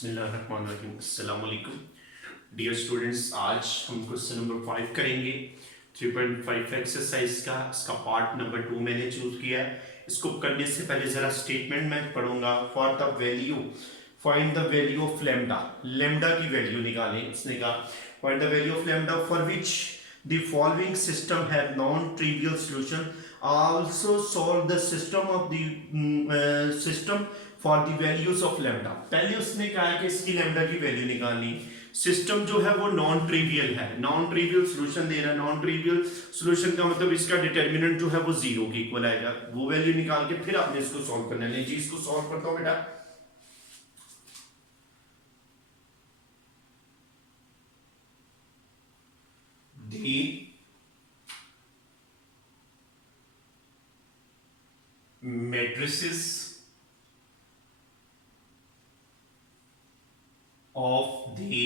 बिस्मिल्लाहिर्रहमानिर्रहीम। अस्सलाम वालेकुम डियर स्टूडेंट्स, आज हम क्वेश्चन नंबर 5 करेंगे 3.5 एक्सरसाइज का। इसका पार्ट नंबर 2 मैंने चूज किया है। इसको करने से पहले जरा स्टेटमेंट मैं पढ़ूंगा। For the value find the value of lambda, lambda की वैल्यू निकालें। इसने कहा find the value of lambda for which the following system have non trivial solution, also solve the system of the system for the values of lambda। पहले उसने कहा है कि इसकी लैम्डा की वैल्यू निकालनी। सिस्टम जो है वो नॉन ट्रिवियल है, नॉन ट्रिवियल सॉल्यूशन दे रहा है। नॉन ट्रिवियल सॉल्यूशन का मतलब इसका डिटरमिनेंट जो है वो जीरो के इक्वल आएगा। वो वैल्यू निकाल के फिर आपने इसको सॉल्व करना है। जी इसको सॉल्व करता हूं बेटा। दी matrices of the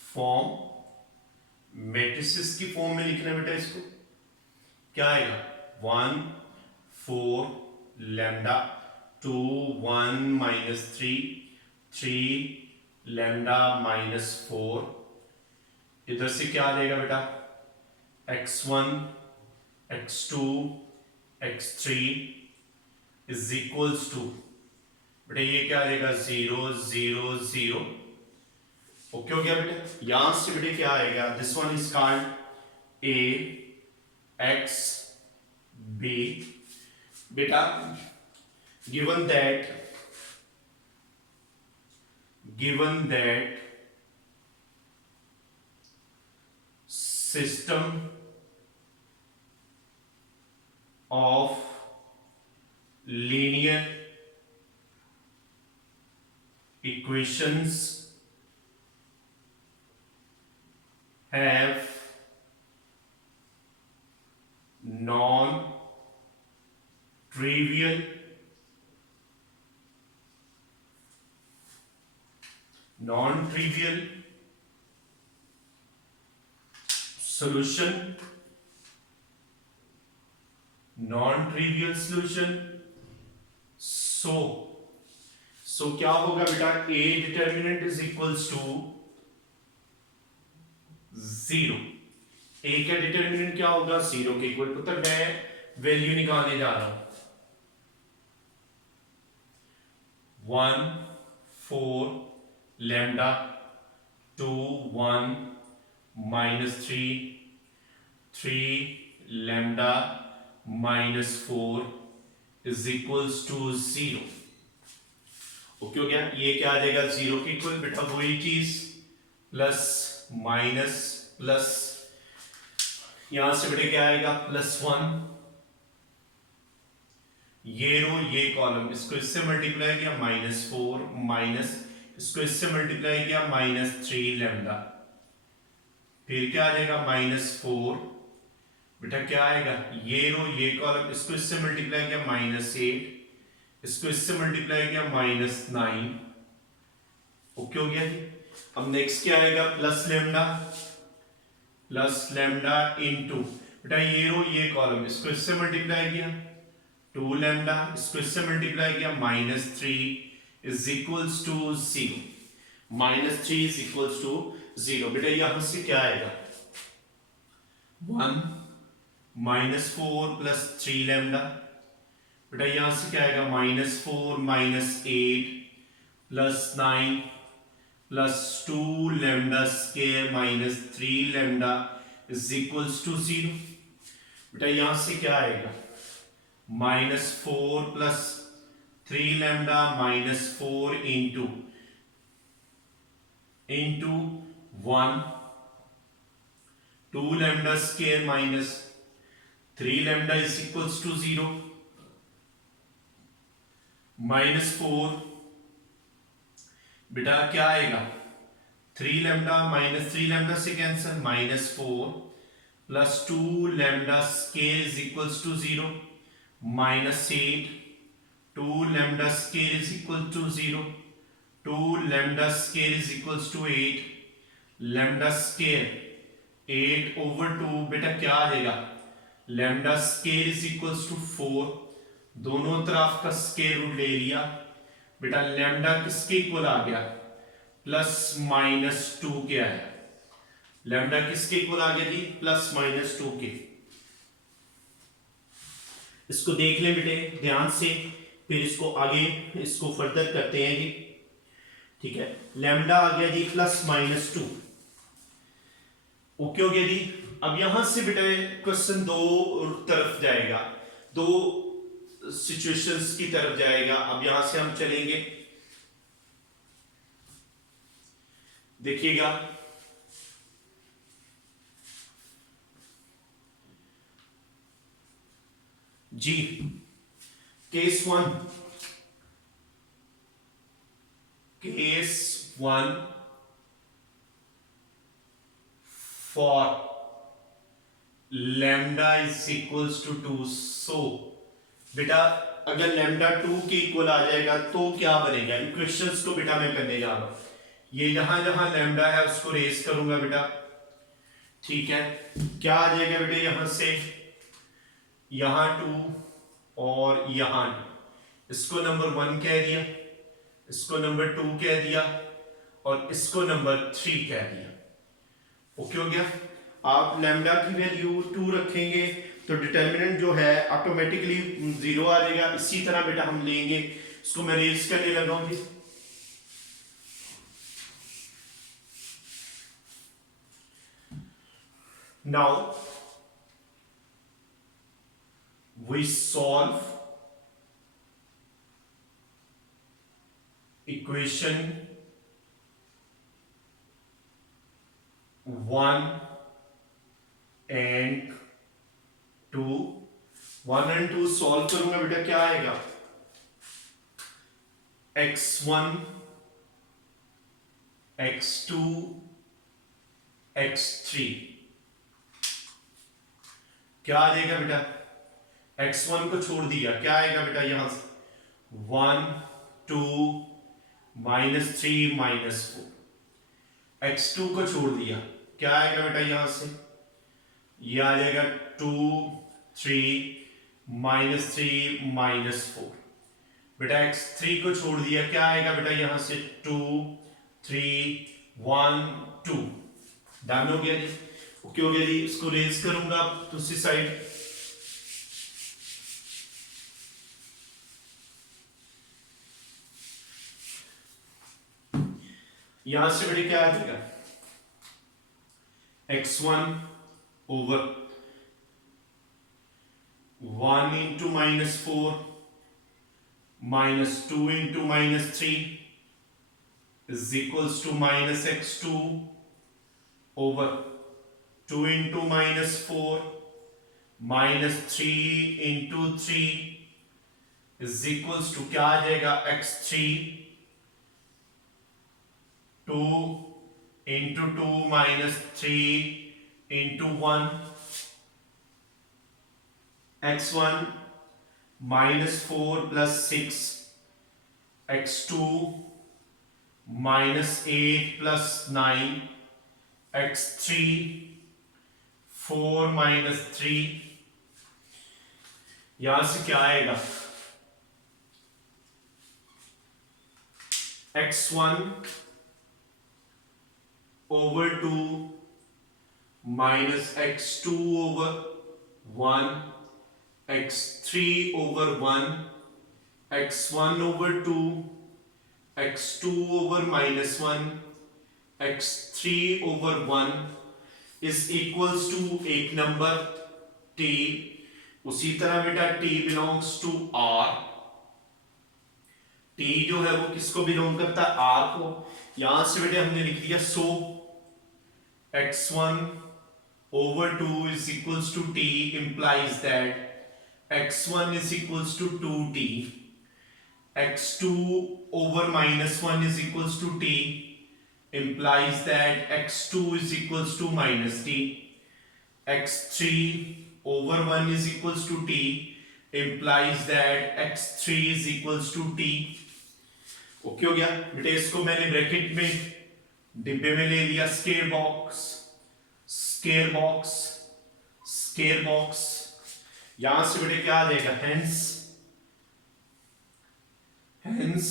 form, matrices की फॉर्म में लिखना है बेटा। इसको क्या आएगा 1 4 लैम्डा 2 1 माइनस 3 लैम्डा माइनस 4। इधर से क्या आ जाएगा बेटा x1 x2 x3 is equals to बेटा ये क्या आ जाएगा 0 0 0। ओके हो गया बेटा। यहां से बेटे क्या आएगा, this one is called a x b। बेटा given that system of linear equations have non-trivial solution, non-trivial solution। so क्या होगा बेटा a determinant is equals to 0। a का डिटर्मिनेंट क्या होगा 0 के इक्वल। तो मैं वैल्यू निकालने जा रहा हूं 1 4 lambda 2 1 minus 3 lambda minus 4 is equals to 0। Okay हो गया। ये क्या आ जाएगा 0 के इक्वल बेटा वही चीज प्लस माइनस प्लस, यहां से बेटे क्या आएगा +1। ये रो ये कॉलम, इसको इससे मल्टीप्लाई किया -4 माइनस, इसको इससे मल्टीप्लाई किया -3 लैम्डा, फिर क्या आ जाएगा -4 बेटा क्या आएगा ये रो ये कॉलम, इसको इससे मल्टीप्लाई किया -8, इसको इससे मल्टीप्लाई किया -9। ओके हो गया जी। अब नेक्स्ट क्या आएगा प्लस लैम्डा इनटू बेटा ये रो ये कॉलम, इसको इससे मल्टीप्लाई किया 2 लैम्डा, इसको इससे मल्टीप्लाई किया -3 is equals to 0। -3 is equals to 0। बेटा यहां से क्या आएगा 1 -4 प्लस 3 लैम्डा, बेटा यहां से क्या आएगा -4 -8 plus 9 plus 2 lambda square minus 3 lambda is equals to 0। बेटा यहां से क्या आएगा -4 plus 3 lambda -4 into 1 2 lambda square minus 3 lambda is equals to 0। -4 बेटा क्या आएगा 3 लैम्डा -3 लैम्डा से cancel, -4 plus 2 lambda square is equals to 0, -8 2 lambda square is equal to 0, 2 lambda square is equals to 8 lambda square 8/2 बेटा क्या आ जाएगा lambda square is equals to 4, दोनों तरफ का स्क्वायर रूट ले लिया बेटा लैम्डा किसके इक्वल आ गया, +-2 के आया। लैम्डा किसके इक्वल आ गया जी, +-2 के। इसको देख लें बेटे ध्यान से, फिर इसको आगे इसको फर्दर करते हैं जी। ठीक है, लैम्डा आ गया जी +-2, ओके हो गया जी। अब यहां से बेटा क्वेश्चन दो तरफ जाएगा, दो सिचुएशंस की तरफ जाएगा। अब यहां से हम चलेंगे, देखिएगा जी। Case one for lambda is equals to 2। So बेटा अगर लैम्डा 2 के इक्वल आ जाएगा तो क्या बनेगा, इक्वेशंस को बेटा मैं करने जा रहा हूं। ये जहां जहां लैम्डा है उसको रेस करूंगा बेटा। ठीक है, क्या आ जाएगा बेटे, यहां से यहां 2 और यहां 2, इसको नंबर 1 कह दिया, इसको नंबर 2 कह दिया और इसको नंबर 3 कह दिया। ओके हो गया। आप लैम्डा की वैल्यू 2 रखेंगे तो डिटर्मिनेंट जो है ऑटोमेटिकली 0 आ जाएगा। इसी तरह बेटा हम लेंगे, इसको मैं रेज करने लगा हूं। Now we solve equation 1 and 2। 1 and 2 solve करूंगा बेटा, क्या आएगा, x1 x2 x3। क्या आ जाएगा बेटा, x1 को छोड़ दिया, क्या आएगा बेटा यहां से 1 2 -3 -4। x2 को छोड़ दिया, क्या आएगा बेटा यहां से, ये आ जाएगा 2 3 -3 -4। बेटा x3 को छोड़ दिया, क्या आएगा बेटा यहां से 2 3 1 2। डन हो गया जी, ओके हो गया जी। इसको रेज करूंगा दूसरी साइड, यहां से बेटे क्या आ जाएगा, x1 over 1 into -4 -2 into -3 is equals to -x2 over 2 into -4 -3 into 3 is equals to क्या आ जाएगा, x3 2 into 2 -3 into 1, x1 -4 plus 6, x2 -8 plus 9, x3 4 -3। यहां से क्या आएगा, x1 over 2 minus x2 over 1, x3 over 1, x1 over 2, x2 over -1, x3 over 1 is equals to एक number t। उसी तरह बेटा t belongs to r, t जो है वो किसको बिलोंग करता है, r को। यहां से बेटे हमने लिख दिया सो x1 over 2 is equals to t implies that x1 is equals to 2t, x2 over -1 is equals to t implies that x2 is equals to -t, x3 over 1 is equals to t implies that x3 is equals to t। Okay हो गया बेटे। इसको मैंने bracket में डिब्बे में ले लिया, square box square box square box. यहां से बेटे क्या आ जाएगा, hence hence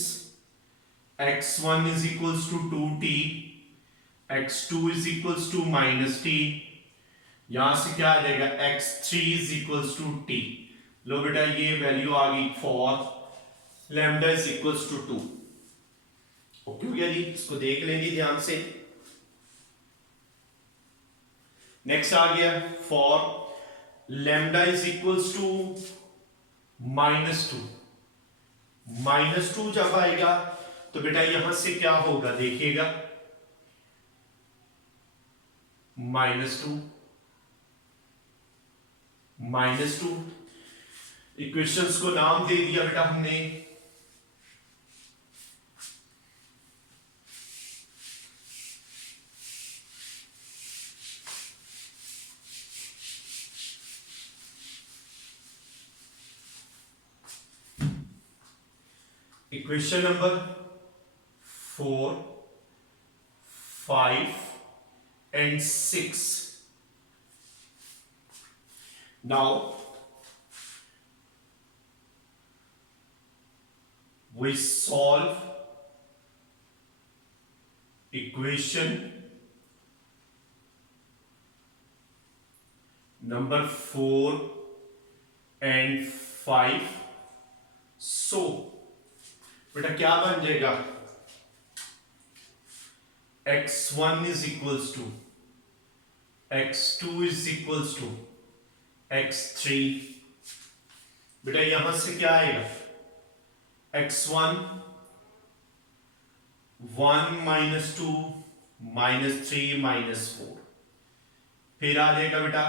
x1 is equals to 2t, x2 is equals to minus t, यहां से क्या आ जाएगा x3 is equals to t। लो बेटा ये वैल्यू आ गई for lambda is equals to 2। Okay हो गया जी, इसको देख लेंगे ध्यान से। नेक्स्ट आ गया for lambda is equals to -2। -2 जब आएगा तो बेटा यहां से क्या होगा देखिएगा, -2 -2। इक्वेशंस को नाम दे दिया बेटा हमने, equation number 4, 5 and 6। now we solve equation number 4 and 5। so बेटा क्या बन जाएगा, x1 is equals to x2 is equals to x3। बेटा यहां से क्या आएगा, x1 1 -2 -3 -4, फिर आ जाएगा बेटा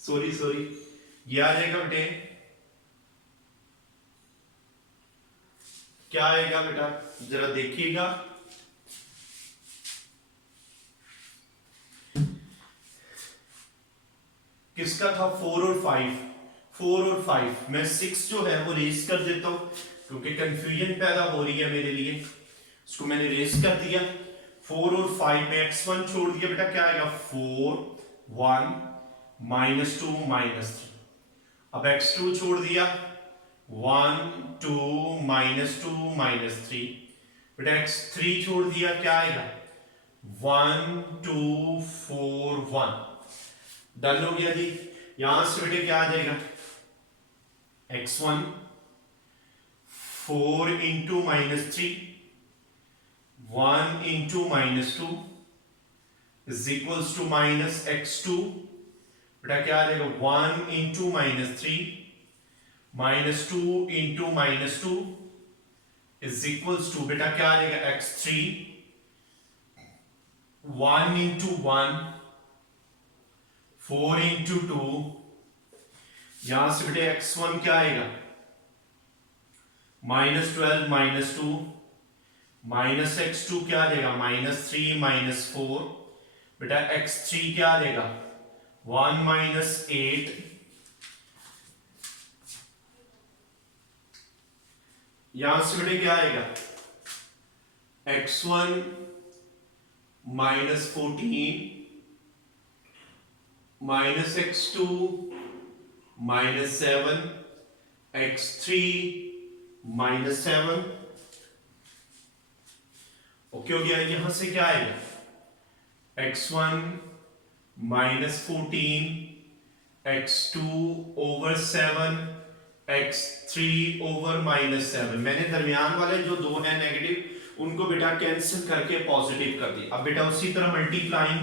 सॉरी ये आ जाएगा बेटे, क्या आएगा बेटा जरा देखिएगा, किसका था 4 और 5, 4 और 5। मैं 6 जो है वो रेस कर देता हूं क्योंकि कंफ्यूजन पैदा हो रही है मेरे लिए, इसको मैंने रेस कर दिया। 4 और 5 में x1 छोड़ दिया बेटा, क्या आएगा 4 1 -2 -3। अब x2 छोड़ दिया 1 2 -2 -3। बेटा x3 छोड़ दिया, क्या आएगा 1 2 4 1। डन हो गया जी। यहां से बेटे क्या आ जाएगा, x1 4 into -3 1 into -2 is equals to -x2। बेटा क्या आ जाएगा 1 into -3 -2 into -2 is equals to बेटा क्या आ जाएगा x3 1 इंटू 1 4 इंटू 2। यहां से बेटे x1 क्या आएगा -12 -2 -x2 क्या आ जाएगा -3 -4। बेटा x3 क्या आ जाएगा 1 -8। यहां से बेटे क्या आएगा x1 -14 -x2 -7 x3 -7। ओके हो गया। यहां से क्या आएगा x1 -14 x2 over 7 x3 over -7। मैंने दरमियान वाले जो दो हैं नेगेटिव उनको बेटा कैंसिल करके पॉजिटिव कर दी। अब बेटा उसी तरह मल्टीप्लाइंग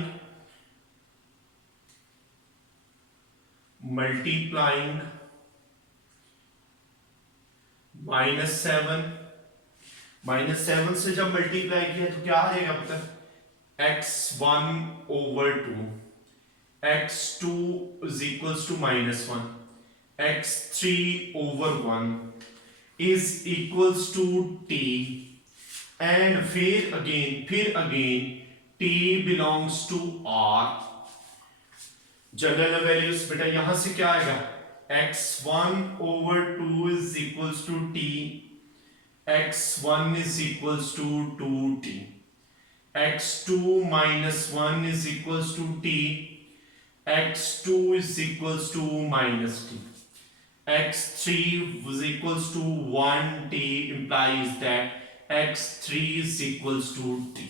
-7 से जब मल्टीप्लाई किया तो क्या आ जाएगा मतलब x1 over 2 x2 is equals to -1 x3 over 1 is equals to t and फिर again t belongs to r। General values बेटा यहां से क्या आएगा x1 over 2 is equals to t x1 is equals to 2t x2 minus 1 is equals to t x2 is equals to minus t x3 was equals to 1t implies that x3 is equals to t।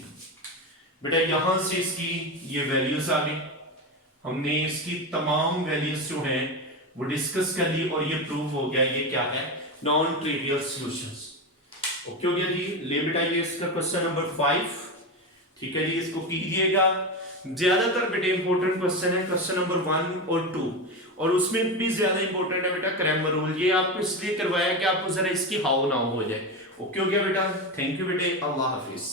बेटा यहां से इसकी ये values आ गई, हमने इसकी तमाम values जो हैं वो डिस्कस कर ली और ये प्रूव हो गया ये क्या है, नॉन ट्रिवियल सॉल्यूशंस। ओके हो गया जी। ले बेटा ये इसका क्वेश्चन नंबर 5, ठीक है जी, इसको कीजिएगा। ज्यादातर बेटे इंपॉर्टेंट क्वेश्चन है क्वेश्चन नंबर 1 और 2, और उसमें भी ज्यादा इंपॉर्टेंट है बेटा क्रैमर रूल। ये आपको इसलिए करवाया कि आपको जरा इसकी हाउ नाउ हो जाए। ओके हो गया बेटा, थैंक यू बेटे, अल्लाह हाफिज।